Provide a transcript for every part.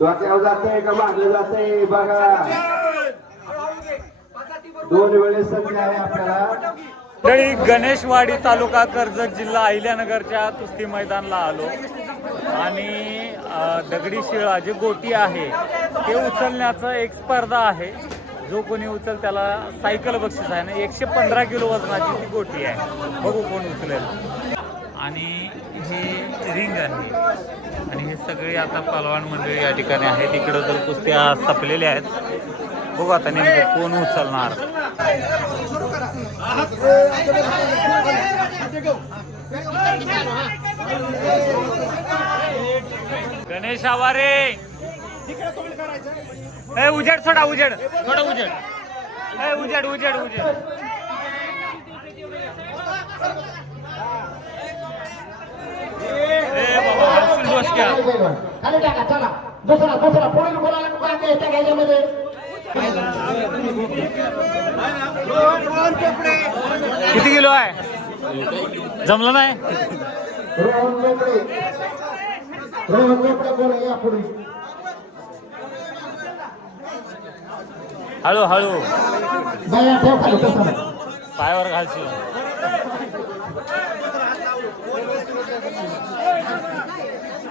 डोक्यावर जाते का मागलं जाते बघा. 2 वेळेस संधी आहे आपल्याला. तरी गणेशवाडी तालुका कर्जत जिल्हा अहिल्यानगरच्या कुस्ती मैदानला आलो आणि दगडी शिळा जे गोटी आहे ते उचलण्याचं एक स्पर्धा आहे. जो कोणी उचल त्याला सायकल बक्षीस आहे ना. 115 किलो वजनाची ती गोटी आहे. बघू कोण उचलेल. आणि हे रिंग आहे आणि हे सगळे आता पहलवान मंडळी या ठिकाणी आहेत. इकडं तर कुस्त्या संपलेल्या आहेत. बघू आता नेमकं कोण उचलणार. गणेश आवारे उजेड सोडा उजेड थोडा उजेड उजेड उजेड उजेड. किती किलो आहे जमलं नाही. हळू हळू पायावर घालशील.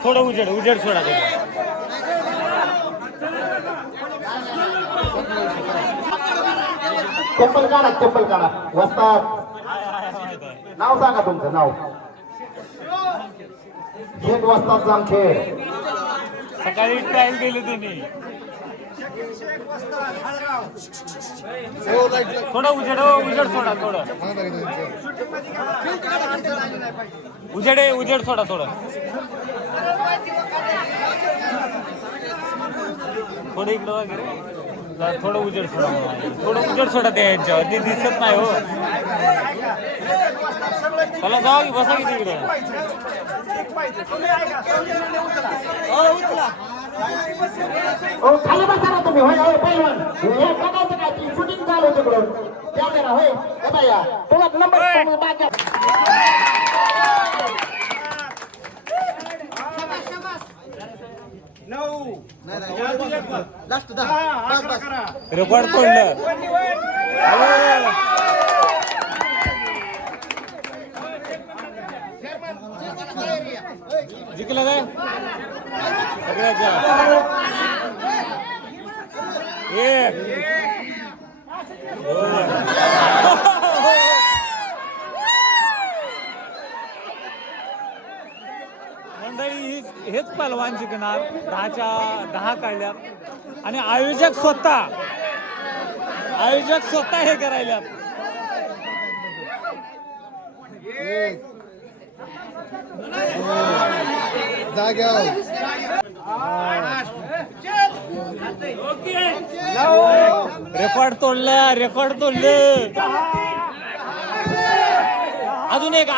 थोडं उजेड उजेड सोडा. चप्पल काढा चप्पल काढा. वस्ताद नाव सांगा तुमचं नाव. शेख वस्ताद जामखेड. सकाळी ट्रायल केली तुम्ही. थोडं उजेड उजेड सोडा. थोडं उजेड उजेड सोडा. थोडं थोडं इकडं वगैरे थोडं उजेड सोडा. थोडं उजेड सोडा. त्या यांच्यावर ते दिसत नाही हो. मला जाऊ की बसा की तिकडे. खाली बसा ना तुम्ही. होय होय पहिलवान हे बघायचं काय ती शूटिंग चालू तिकडून कॅमेरा. होय बघा तुला नंबर बाकी. रेकॉर्ड तोडलं. जिंकलं काय सगळ्याच्या. मंडळी हेच पहलवान जिंकणार. 10 काढल्या आणि आयोजक स्वतः हे करायला. रेकॉर्ड तोडलं. अजून एक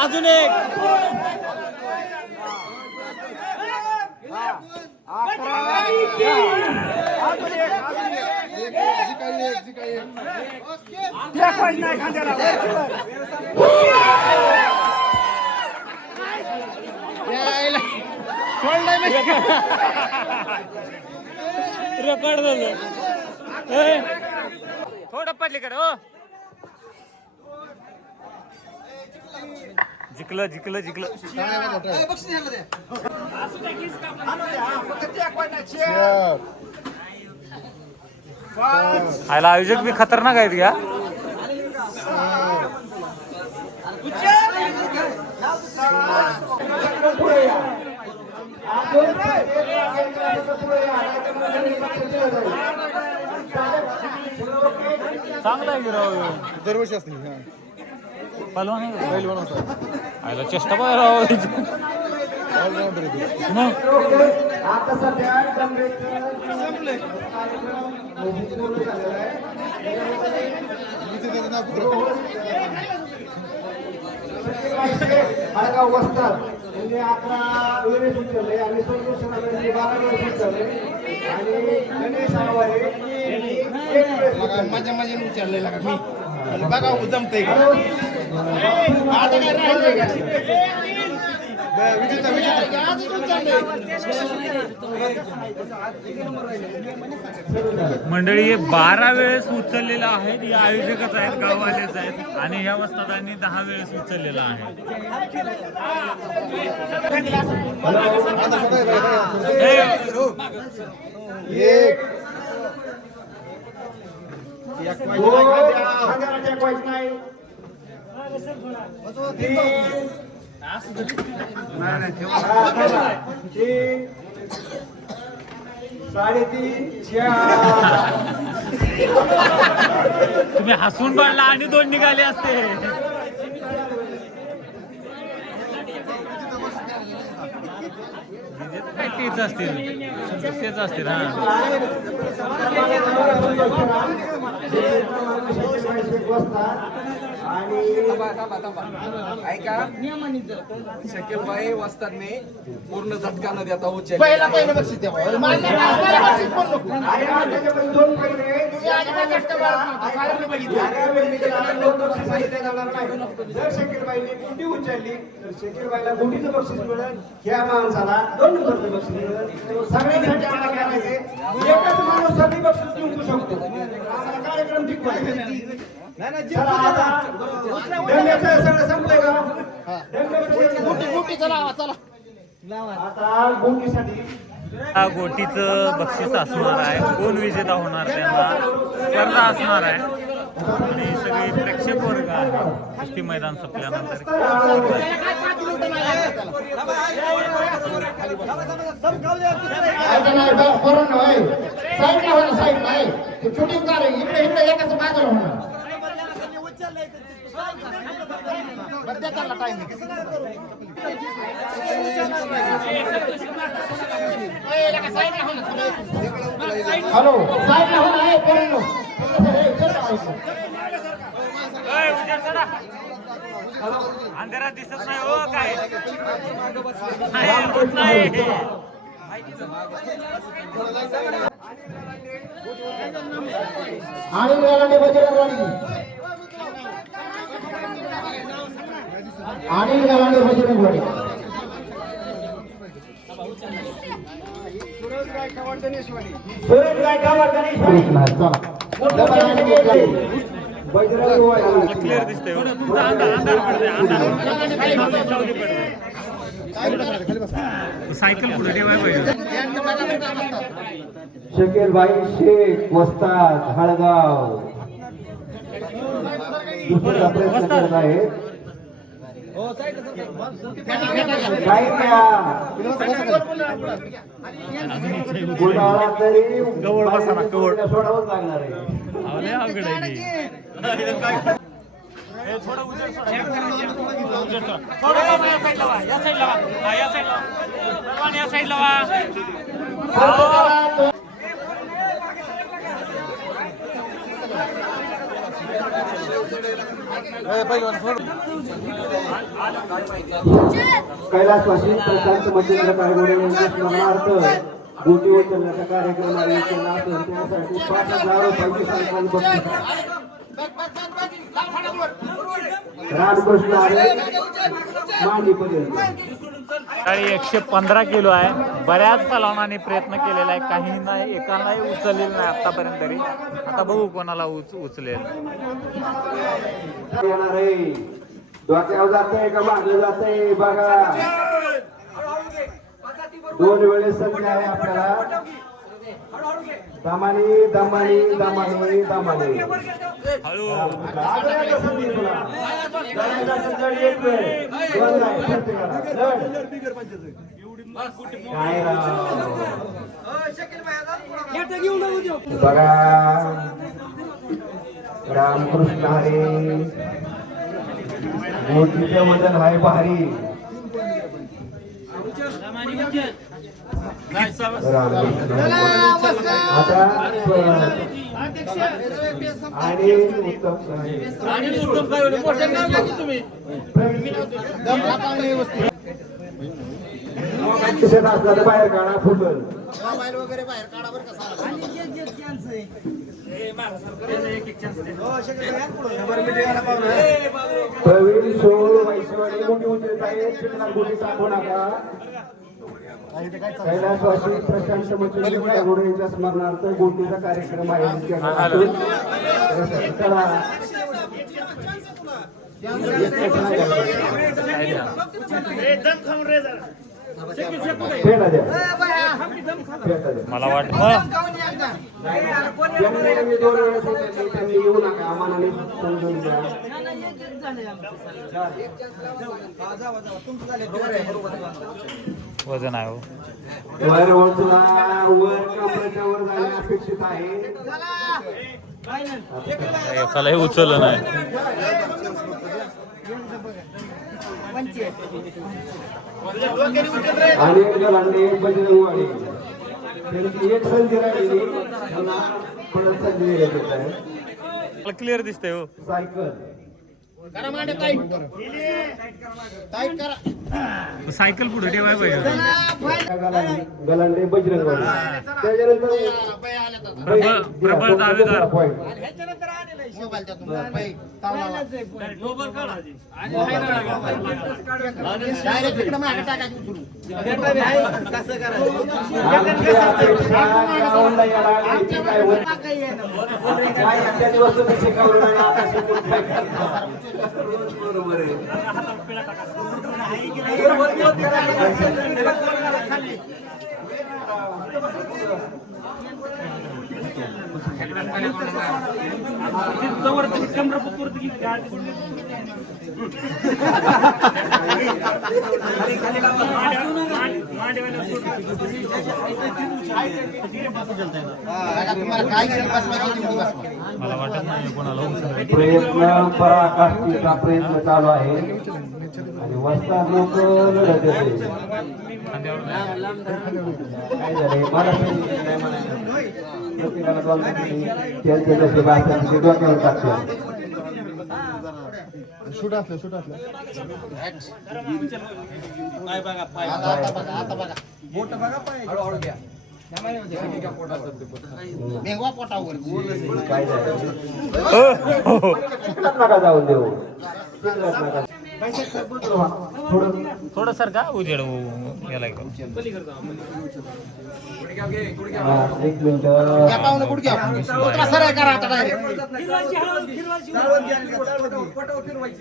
रेकॉर्ड झालं. थोडं पडलीकडे हो. जिंकलं. आयला आयोजक बी खतरनाक आहेत का. चांगला आहे गिराव. दरवर्षी असते पहिलवान आयला चेष्टा बघा राव. आता सध्या माळगाव वस्ताद म्हणजे 11 वेळेस उचलले आणि संतोषनाचे 12 वेळेस उचलले आणि गणेश आवारे माझ्या उचललेला का मी बघा जमतंय का. मंडळी हे 12 वेळेस उचललेलं आहे. हे आयोजकच आहेत, गाववालेच आहेत आणि ह्या वस्तादांनी 10 वेळेस उचललेला आहे. तुम्ही हसून पडला आणि 2 निघाले असते. तेच असतील, तेच असतील. हा ऐका शकीलबाई वस्तात मी पूर्ण झटका न देता उचल पहिलं बक्षीस द्या. जर शकीलबाईने गुंडी उचलली तर शकीलबाईला गुंडीचं बक्षीस मिळेल, ह्या माणसाला 2 नंबरचं बक्षीस मिळेल. सगळ्यांसाठी आम्हाला काय माहिती एकच माणूस सगळी बक्षीस जिंकू शकतो. आम्हाला कार्यक्रम जिंकवायचा. चला आता दंग्याचं सगळं संपलंय का? आता गुंडीसाठी या गोटीचं बक्षीस असणार आहे. कोण विजेता होणार त्यांना स्पर्धा असणार आहे आणि सगळे प्रेक्षक वर्ग आहे. कुस्ती मैदान संपल्यानंतर हॅलो साईडला होणार आहे पोरांनो. अंधारात दिसत नाही हो काय होत नाही. आणि वेळाने बजरंगवाडी आणि वेळाने बजरंगवाडी सुरज गायकवाड गणेशवाडी क्लिअर दिसतंय अंधार सायकल पुढे ठेवायला पाहिजे. शकीलबाई शेख वस्ताद हळगाव दुसरा प्रयत्न करत आहे. गवळ बसा ना, गवळ. सोडावंच लागणार आहे. अवघड आहे ते. थोडं उजेड सोडा. थोडं या साईडला वा, या साईडला वा. हा, या साईडला वा. या साईडला वा. कैलासवासी प्रशांत मच्छिंद्र कारगोडे यांच्या स्मरणार्थ गोटी उचलण्याचा कार्यक्रम आयोजित केला असून त्यासाठी 5,000 रुपयांची सरकारी बक्षीस रामकृष्ण आहे मांडीपर्यंत. गाडी 115 किलो आहे. बऱ्याच पलवानांनी प्रयत्न केलेला आहे, काही नाही, एकालाही उचललेलं नाही आतापर्यंत तरी. आता बघू कोणाला उचलेल. येणार आहे डोक्यावर जाते का मागे जाते बघा. 2 वेळेस संधी आहे आपल्याला. दमानी दमानी दमानी दमानी हळू बघा रामकृष्ण हरी मोठीचं वजन आहे भारी. आता आणि बाहेर काढा फुटबॉल मोबाईल वगैरे बाहेर काढा बरं का. प्रवीण सोळ वैश्वाडी मोठी उचलत आहे चिकला गोटी टाकू नका कैलासवासी प्रशांत मच्छिंद्र गुरु यांच्या स्मरणार्थ गोटीचा कार्यक्रम आयोजित करण्यात आला. चला. पेढा द्या. पेढा द्या. मला वाटतं त्यांनी 2 वेळा सांगितले, त्यांनी येऊ नका आम्हाला समजून घ्या. वजन आहे हो. वर उचला, वर कमरेच्या वर जाणे अपेक्षित आहे. एकालाही उचललं नाही. आणि एक जणांनी बजरंगवाडी त्यांची एक संधी राहिली पुन्हा परत संधी देत आहे. क्लिअर दिसतंय हो. सायकल सायकल पुढे ठेवाय पाहिजे. गलांडे बजरंगवाडी त्याच्यानंतर प्रबळ दावेदार. बरोबर आहे. मला वाटत नाही कोणाला उचललं. प्रयत्न पराकाष्ठीचा प्रयत्न चालू आहे आणि वस्ताद लोक लढत येते. काय झाले महाराष्ट्र त्यांचे जसे भाषण ते डोक्यावर टाकते. शूट असलं काय झालं चिखलात नका जाऊन देऊ. चिखलात नका. थोडं सर का उजेड गेला एक मिनिट.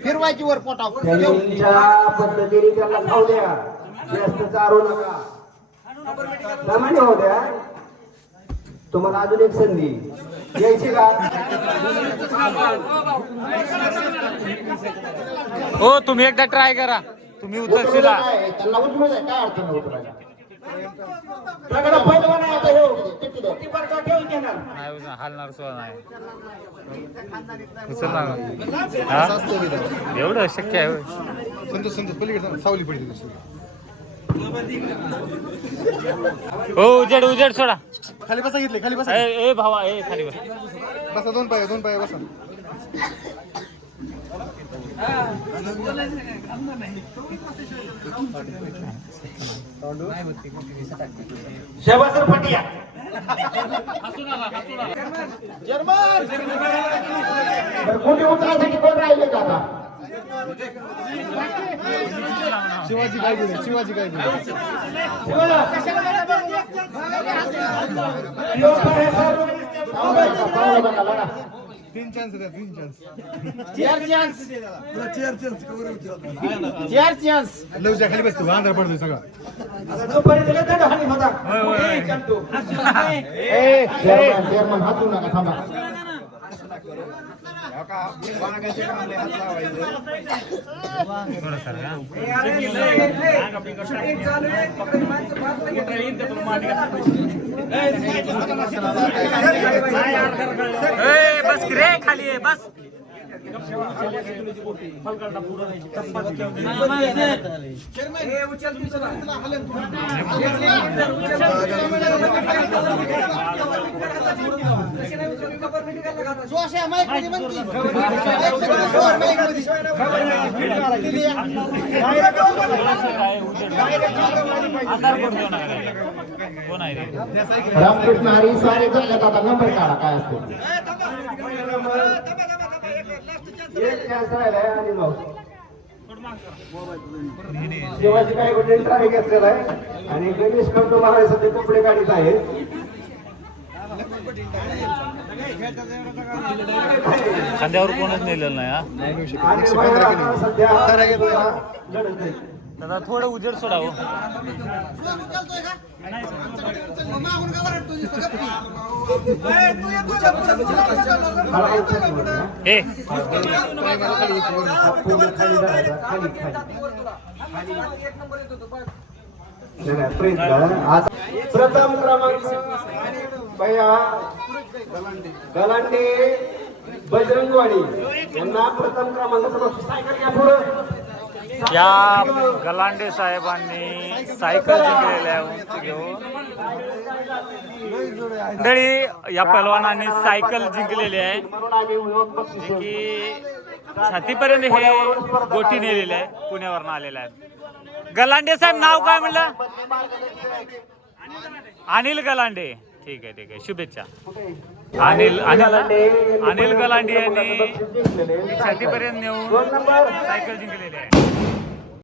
फिरवायची वर पोटाव त्यांच्या पद्धतीने त्याला खाऊ द्या. जास्त चारू नका. सामान्य होऊ द्या. तुम्हाला अजून एक संधी यायची का? हो तुम्ही एकदा ट्राय करा. तुम्ही उचलशीला. त्यांना उचलू द्या. काय अडचण नाही उचलायला. सगळं पैलवान आहे आता ह्यो. किती बरका ठेवून घेणार. नाही उचल- हालणार सुद्धा नाही. उचल ना. हा? एवढं शक्य आहे होय? संतोष पलीकडे सावली पडली हो उजेड सोडा. खाली बसा घेतले खाली बसा ए भावा ए खाली बस. बसा दोन पाय बसा शबासर पटिया कुठे उतरायसाठी कोण राहिले का आता? शिवाजी काय बोले तीन चान्स द्या लवच्या खाली बसतो आंध्र पडतोय सगळा चेअरमन हातू नका थांबा. थोडं सर का? ए, बस रे खाली आहे बस. कोण आहे रे? रामकृष्ण हरी सारे झाले आता नंबर काढा काय असतो. एक चान्स राहिलाय आणि माऊस शिवाजी काय कुठे ट्राय घेतलेला आहे आणि गणेश कंटू महाराज सध्या कपडे काढीत आहेत. खांद्यावर कोणच नेलेलं नाही हा. आणि बाहेर सध्या लढत आहे. दादा थोडं उजेड सोडावं. ए प्रथम क्रमांक भैया गलांडे बजरंगवाडी यांना प्रथम क्रमांकाचं बक्षीस. सायकल घ्या पुढं. या गलांडे साहेबांनी सायकल जिंकलेली आहे उंच घेऊन. मंडळी या पहलवानांनी सायकल जिंकलेली आहे जी की छातीपर्यंत हे गोटी नेलेली आहे. पुण्यावरून आलेले आहेत. गलांडे साहेब नाव काय म्हणलं? अनिल गलांडे. ठीक आहे ठीक आहे शुभेच्छा. अनिल अनिल अनिल गलांडे यांनी छातीपर्यंत नेऊन सायकल जिंकलेली आहे.